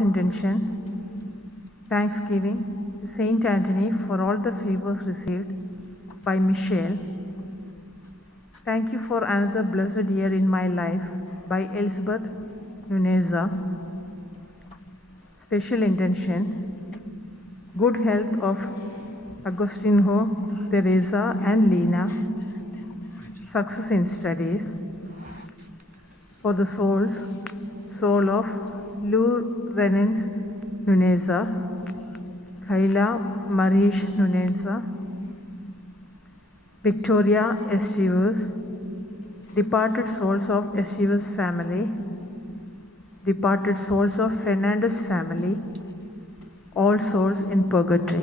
intention, thanksgiving to Saint Anthony for all the favors received by Michelle. Thank you for another blessed year in my life by Elizabeth Nuneza. Special intention, good health of Agustinho, Teresa and Lena, success in studies. For the soul of Lou Renens Nuneza, Kaila Marish Nuneza, Victoria Estevez, departed souls of Estevez family, departed souls of Fernandez family, all souls in purgatory.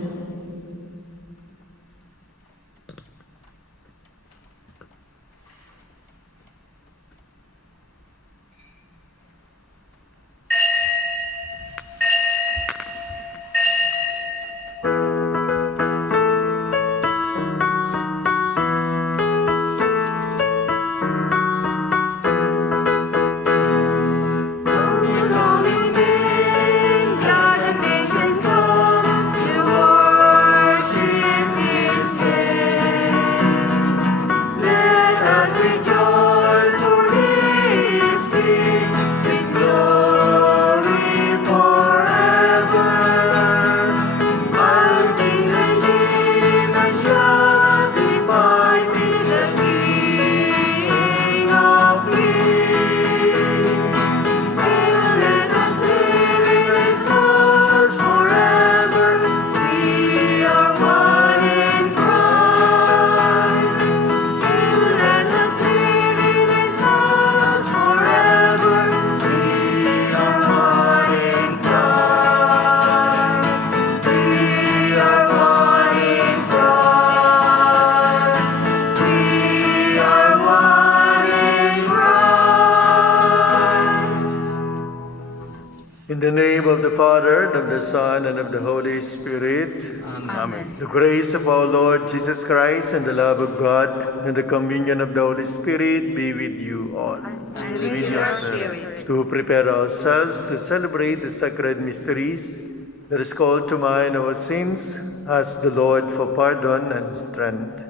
In the name of the Father, and of the Son, and of the Holy Spirit. Amen. The grace of our Lord Jesus Christ, and the love of God, and the communion of the Holy Spirit be with you all. And with your spirit. To prepare ourselves to celebrate the sacred mysteries, let us call to mind our sins, ask the Lord for pardon and strength.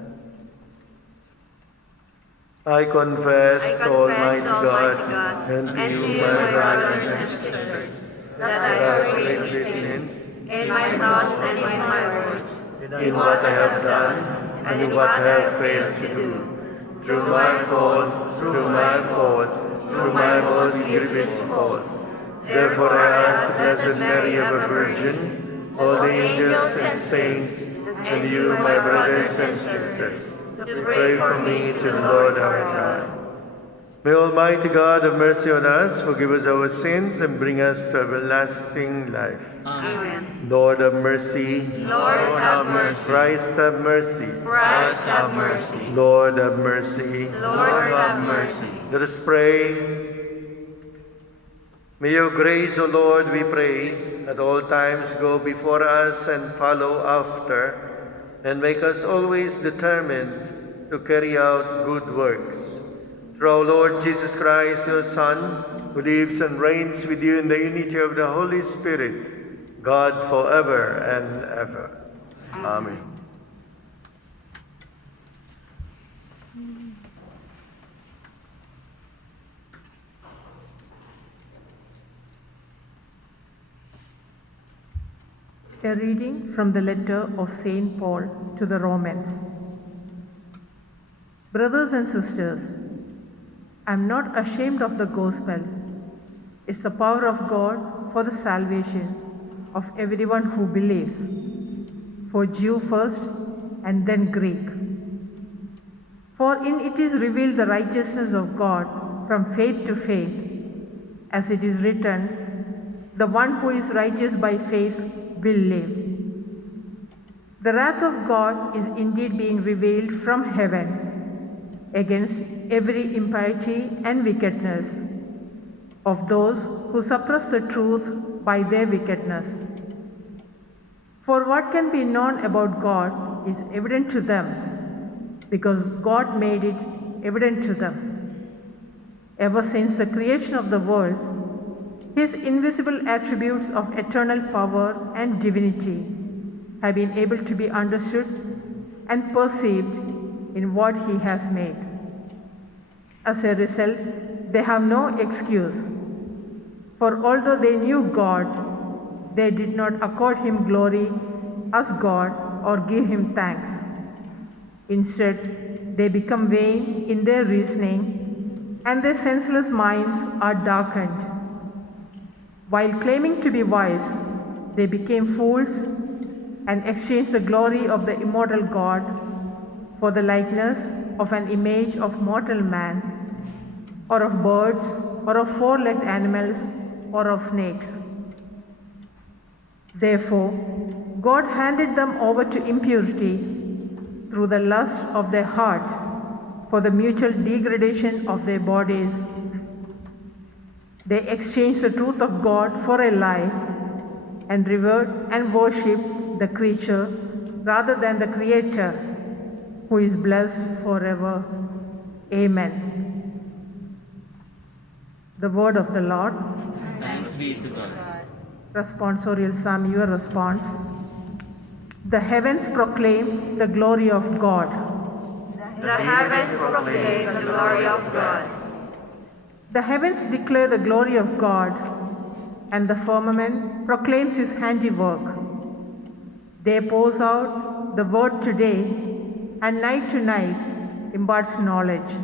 I confess to Almighty God, and to you, my brothers and sisters, that I have greatly sinned in my thoughts and in my words, in what I have done and in what I have failed to do, through my fault, through my most grievous fault. Therefore I ask the Blessed Mary, ever Virgin, all the angels and saints, and you, my brothers and sisters, to pray for me to the Lord our God. May Almighty God have mercy on us, forgive us our sins, and bring us to everlasting life. Amen. Lord have mercy. Lord have mercy. Christ have mercy. Christ have mercy. Lord have mercy. Lord have mercy. Let us pray. May your grace, O Lord, we pray, at all times go before us and follow after, and make us always determined to carry out good works. Through our Lord Jesus Christ, your Son, who lives and reigns with you in the unity of the Holy Spirit, God forever and ever. Amen. A reading from the letter of Saint Paul to the Romans. Brothers and sisters, I am not ashamed of the gospel. It's the power of God for the salvation of everyone who believes, for Jew first and then Greek. For in it is revealed the righteousness of God from faith to faith, as it is written, the one who is righteous by faith will live. The wrath of God is indeed being revealed from heaven against every impiety and wickedness of those who suppress the truth by their wickedness. For what can be known about God is evident to them, because God made it evident to them. Ever since the creation of the world, His invisible attributes of eternal power and divinity have been able to be understood and perceived in what He has made. As a result, they have no excuse, for although they knew God, they did not accord Him glory as God or give Him thanks. Instead, they become vain in their reasoning, and their senseless minds are darkened. While claiming to be wise, they became fools and exchanged the glory of the immortal God for the likeness of an image of mortal man, or of birds, or of four-legged animals, or of snakes. Therefore, God handed them over to impurity through the lust of their hearts for the mutual degradation of their bodies. They exchanged the truth of God for a lie and revered and worshipped the creature rather than the Creator, who is blessed forever. Amen. The word of the Lord. Thanks be to God. Responsorial Psalm, your response. The heavens proclaim the glory of God. The heavens proclaim the glory of God. The heavens declare the glory of God, and the firmament proclaims His handiwork. Day pours out the word to day, and night to night imparts knowledge.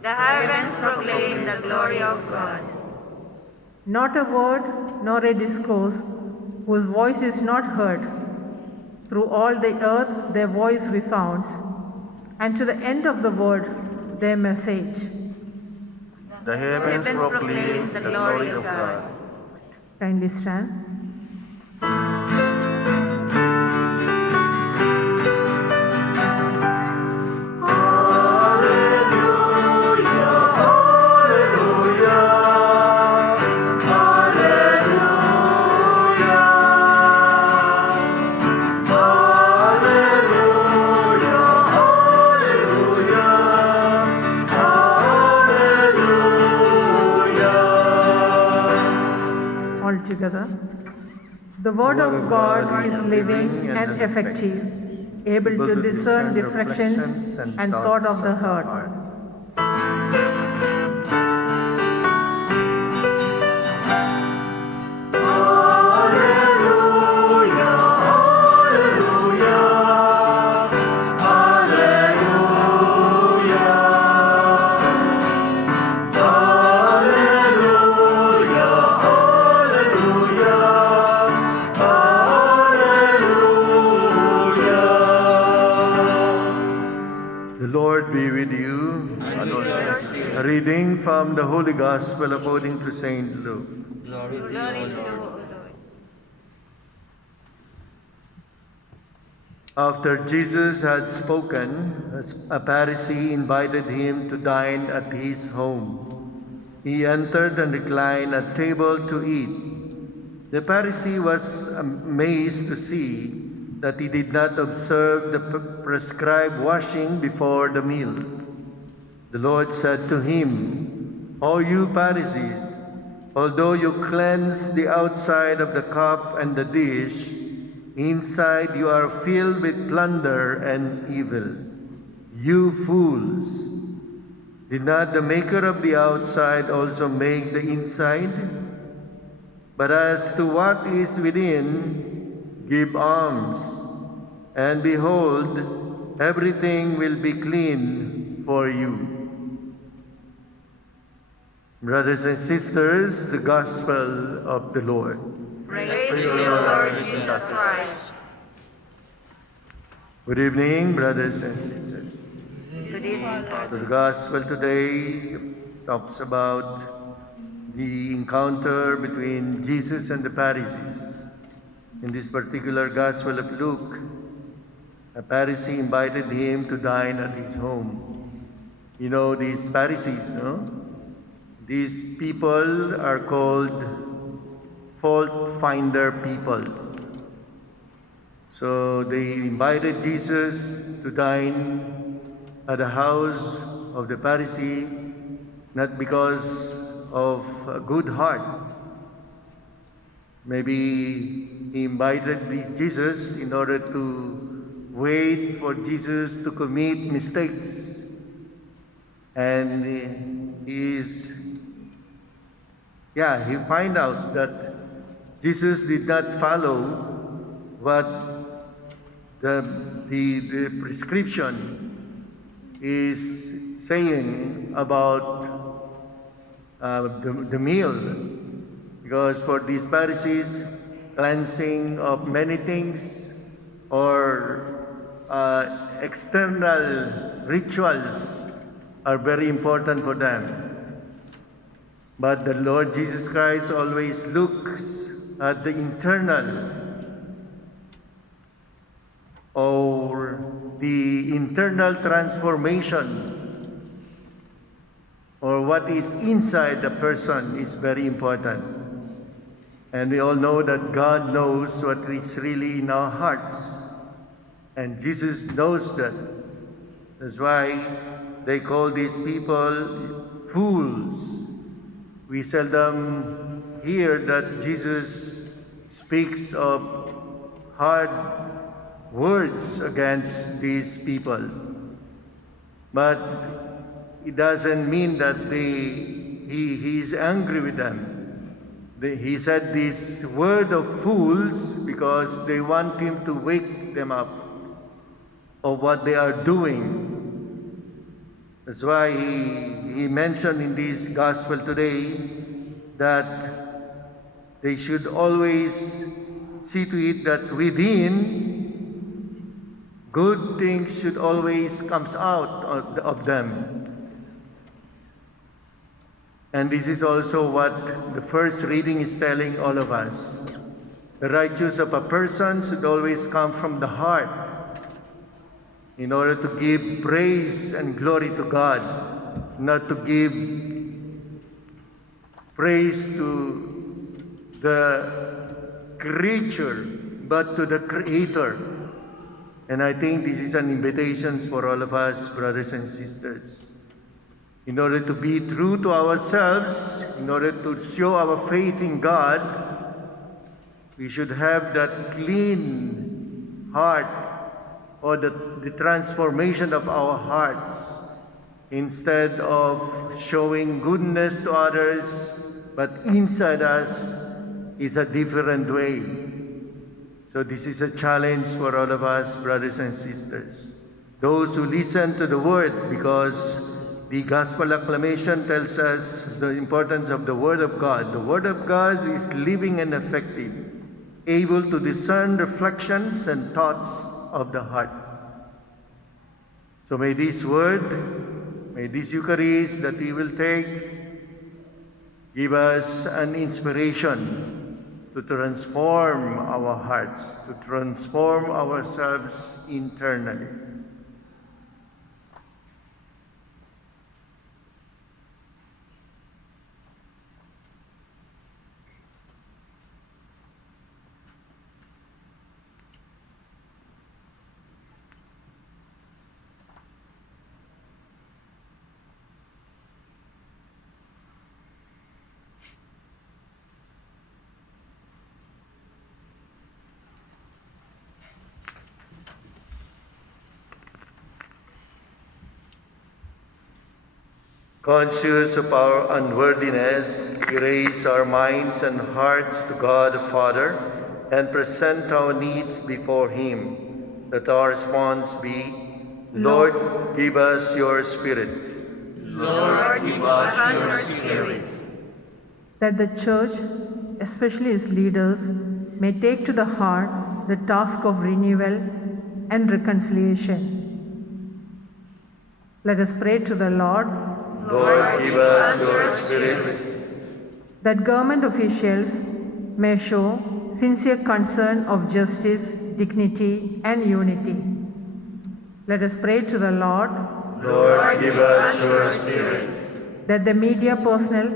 The heavens proclaim the glory of God. Not a word nor a discourse whose voice is not heard. Through all the earth their voice resounds, and to the end of the world their message. The heavens proclaim the glory of God. Kindly stand. Together. The word of God is living and effective, able to discern reflections and thought of the heart. Reading from the Holy Gospel according to St. Luke. Glory to you, O Lord. After Jesus had spoken, a Pharisee invited him to dine at his home. He entered and reclined at table to eat. The Pharisee was amazed to see that he did not observe the prescribed washing before the meal. The Lord said to him, "O you Pharisees, although you cleanse the outside of the cup and the dish, inside you are filled with plunder and evil. You fools! Did not the maker of the outside also make the inside? But as to what is within, give alms, and behold, everything will be clean for you." Brothers and sisters, the Gospel of the Lord. Praise to you, Lord Jesus Christ. Good evening, brothers and sisters. Good evening. So the Gospel today talks about the encounter between Jesus and the Pharisees. In this particular Gospel of Luke, a Pharisee invited him to dine at his home. You know these Pharisees, no? These people are called fault finder people. So they invited Jesus to dine at the house of the Pharisee, not because of a good heart. Maybe he invited Jesus in order to wait for Jesus to commit mistakes. And he find out that Jesus did not follow what the prescription is saying about the meal. Because for these Pharisees, cleansing of many things or external rituals are very important for them. But the Lord Jesus Christ always looks at the internal or the internal transformation or what is inside the person is very important. And we all know that God knows what is really in our hearts. And Jesus knows that. That's why they call these people fools. We seldom hear that Jesus speaks of hard words against these people. But it doesn't mean that he is angry with them. He said this word of fools because they want him to wake them up of what they are doing. That's why he mentioned in this gospel today that they should always see to it that within good things should always comes out of them. And this is also what the first reading is telling all of us. The righteousness of a person should always come from the heart in order to give praise and glory to God, not to give praise to the creature, but to the Creator. And I think this is an invitation for all of us, brothers and sisters. In order to be true to ourselves, in order to show our faith in God, we should have that clean heart or the transformation of our hearts instead of showing goodness to others, but inside us it's a different way. So this is a challenge for all of us, brothers and sisters. Those who listen to the word, because the gospel acclamation tells us the importance of the Word of God. The Word of God is living and effective, able to discern reflections and thoughts of the heart. So may this Word, may this Eucharist that we will take, give us an inspiration to transform our hearts, to transform ourselves internally. Conscious of our unworthiness, we raise our minds and hearts to God the Father and present our needs before Him. Let our response be, Lord, give us your Spirit. Lord, give us your Spirit. That the Church, especially its leaders, may take to the heart the task of renewal and reconciliation. Let us pray to the Lord. Lord, give us your Spirit. That government officials may show sincere concern of justice, dignity, and unity. Let us pray to the Lord. Lord, give us your Spirit. That the media personnel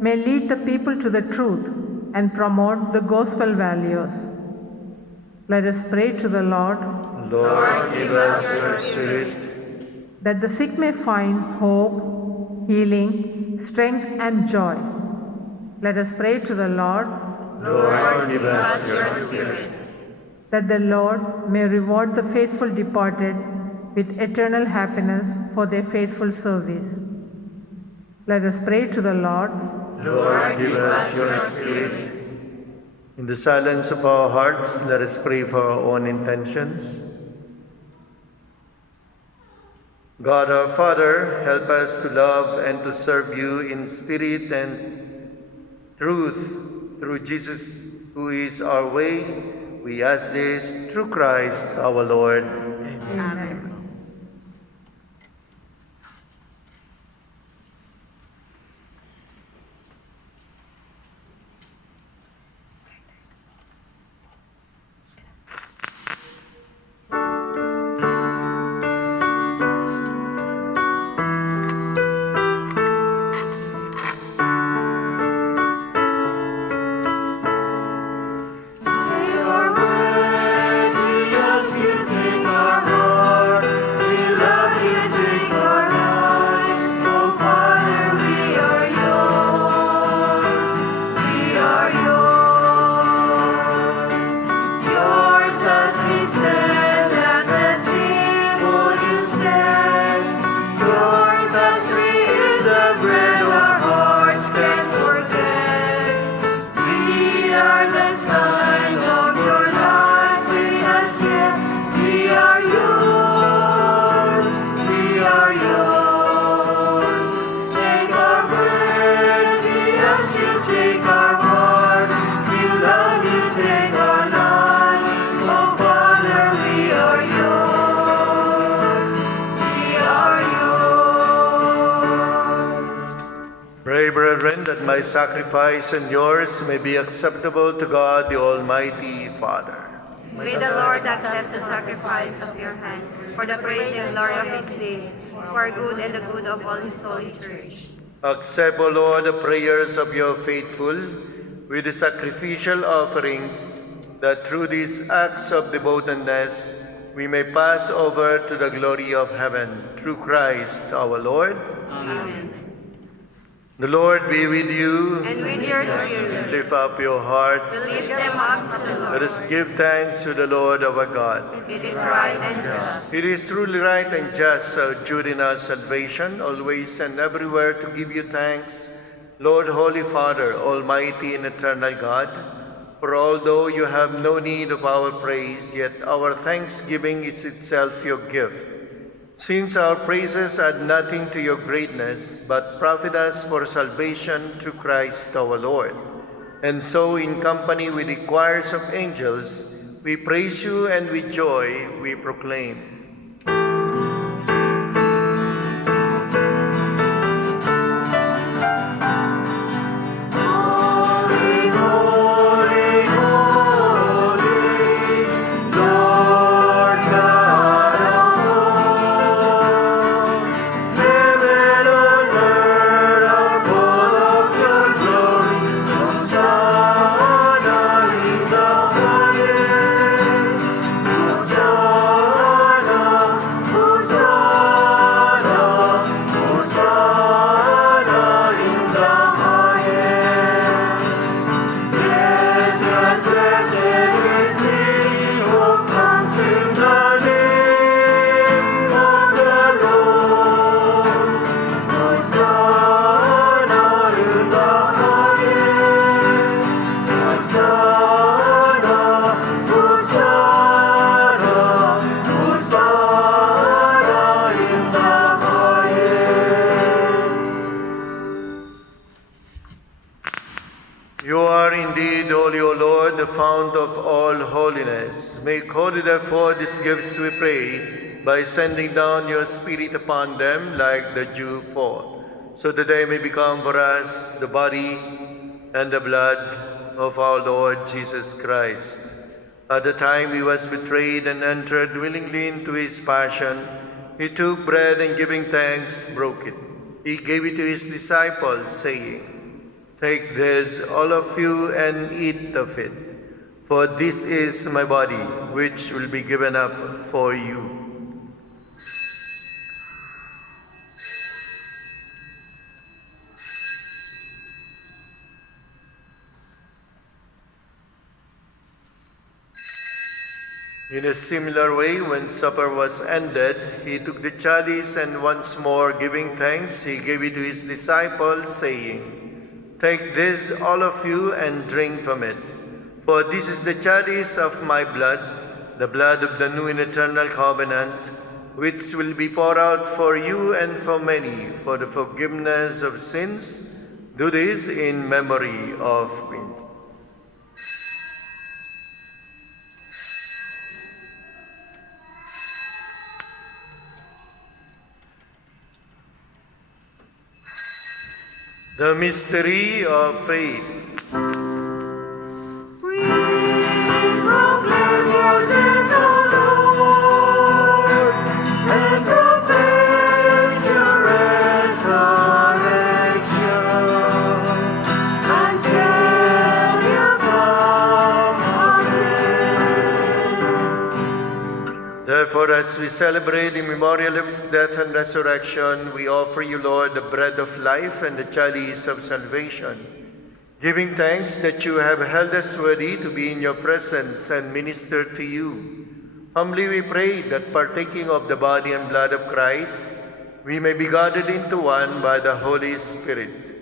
may lead the people to the truth and promote the gospel values. Let us pray to the Lord. Lord, give us your Spirit. That the sick may find hope, healing, strength, and joy. Let us pray to the Lord, Lord, give us your Spirit. that the Lord may reward the faithful departed with eternal happiness for their faithful service. Let us pray to the Lord, Lord, give us your Spirit. In the silence of our hearts, let us pray for our own intentions. God our Father, help us to love and to serve you in spirit and truth through Jesus, who is our way. We ask this through Christ our Lord. Amen. Pray, brethren, that my sacrifice and yours may be acceptable to God, the Almighty Father. May the Lord accept the sacrifice of your hands for the praise and glory of his name, for good and the good of all his holy church. Accept, O Lord, the prayers of your faithful with the sacrificial offerings, that through these acts of devotedness we may pass over to the glory of heaven, through Christ our Lord. Amen. The Lord be with you. And with your spirit, Lift up your hearts. to lift them up to the Lord. Let us give thanks to the Lord our God. It is right and just. It is truly right and just, our duty in our salvation, always and everywhere to give you thanks, Lord, Holy Father, Almighty and eternal God. For although you have no need of our praise, yet our thanksgiving is itself your gift. Since our praises add nothing to your greatness, but profit us for salvation through Christ our Lord. And so, in company with the choirs of angels, we praise you and with joy we proclaim. You are indeed holy, O Lord, the fount of all holiness. Make holy, therefore, these gifts, we pray, by sending down your Spirit upon them like the dew fall, so that they may become for us the body and the blood of our Lord Jesus Christ. At the time he was betrayed and entered willingly into his passion, he took bread and giving thanks, broke it. He gave it to his disciples, saying, "Take this, all of you, and eat of it, for this is my body, which will be given up for you." In a similar way, when supper was ended, he took the chalice and once more giving thanks, he gave it to his disciples, saying, "Take this, all of you, and drink from it. For this is the chalice of my blood, the blood of the new and eternal covenant, which will be poured out for you and for many for the forgiveness of sins. Do this in memory of me." The mystery of faith. We proclaim your death, O Lord, and profess your resurrection until you come again. Therefore, as we celebrate the memorial of his death and resurrection, we offer you, Lord, the bread of life and the chalice of salvation, giving thanks that you have held us worthy to be in your presence and minister to you. Humbly we pray that partaking of the body and blood of Christ, we may be gathered into one by the Holy Spirit.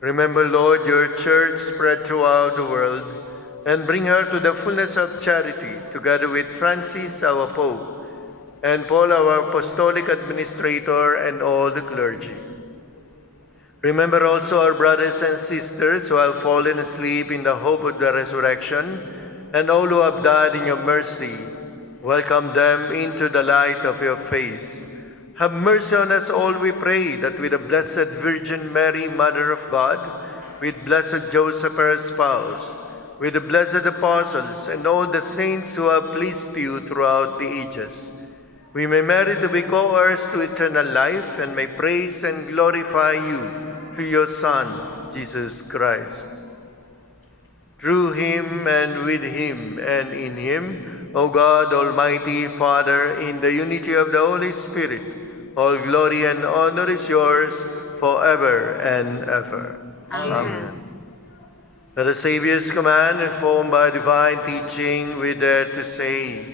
Remember, Lord, your church spread throughout the world, and bring her to the fullness of charity, together with Francis, our Pope, and Paul, our apostolic administrator, and all the clergy. Remember also our brothers and sisters who have fallen asleep in the hope of the resurrection, and all who have died in your mercy. Welcome them into the light of your face. Have mercy on us all, we pray, that with the Blessed Virgin Mary, Mother of God, with blessed Joseph, her spouse, with the blessed apostles, and all the saints who have pleased you throughout the ages, we may merit to be co-heirs to eternal life, and may praise and glorify you through your Son, Jesus Christ. Through him, and with him, and in him, O God, Almighty Father, in the unity of the Holy Spirit, all glory and honor is yours forever and ever. Amen. At the Savior's command, informed by divine teaching, we dare to say,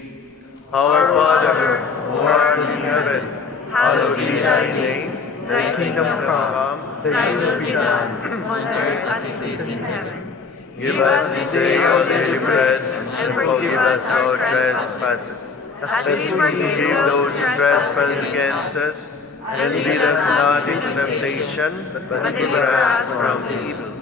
Our Father, who art in heaven, hallowed be thy name. Thy kingdom come, Thy will be done, on earth as it is in heaven. Give us this day our daily bread, and forgive us our trespasses, as we forgive those who trespass against us. And lead us not into temptation, but deliver us from evil.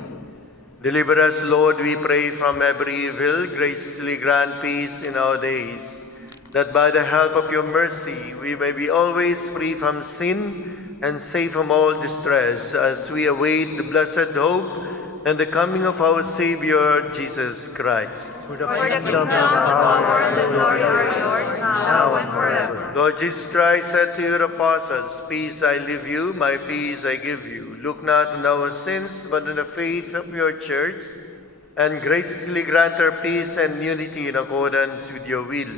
Deliver us, Lord, we pray, from every evil. Graciously grant peace in our days, that by the help of your mercy we may be always free from sin and safe from all distress, as we await the blessed hope and the coming of our Savior, Jesus Christ. For the kingdom, the power, and the glory are yours, now and forever. Lord Jesus Christ said to your apostles, Peace I leave you, my peace I give you. Look not on our sins, but on the faith of your church, and graciously grant her peace and unity in accordance with your will,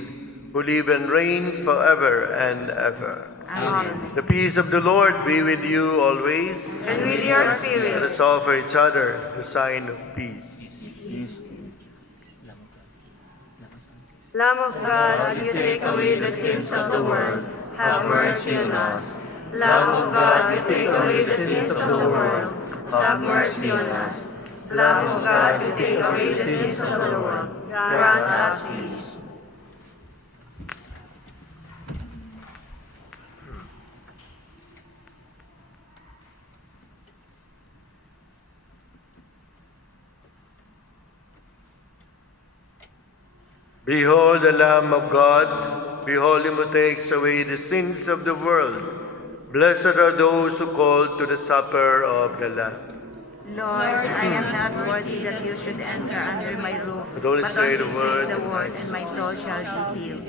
who live and reign forever and ever. Amen. The peace of the Lord be with you always. And with your Let spirit. us offer each other the sign of peace. Lamb of God, you take away the sins of the world. Have mercy on us. Lamb of God, you take away the sins of the world. Have mercy on us. Lamb of God, you take away the sins of the world. Grant us peace. Behold the Lamb of God. Behold him who takes away the sins of the world. Blessed are those who call to the supper of the Lamb. Lord, I am not worthy that you should enter under my roof, But only say the word, and my soul shall be healed.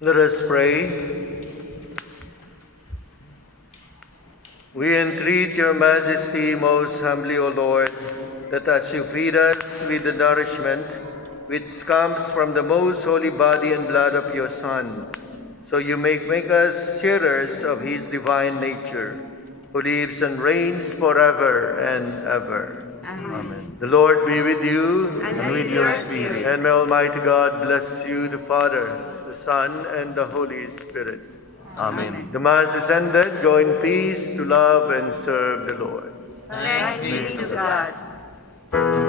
Let us pray. We entreat your majesty most humbly, O Lord, that as you feed us with the nourishment which comes from the most holy body and blood of your Son, so you make us sharers of his divine nature, who lives and reigns forever and ever. Amen. The Lord be with you, And with your spirit. and may Almighty God bless you, the Father, the Son, and the Holy Spirit. Amen. The Mass is ended. Go in peace to love and serve the Lord. Thanks be to God.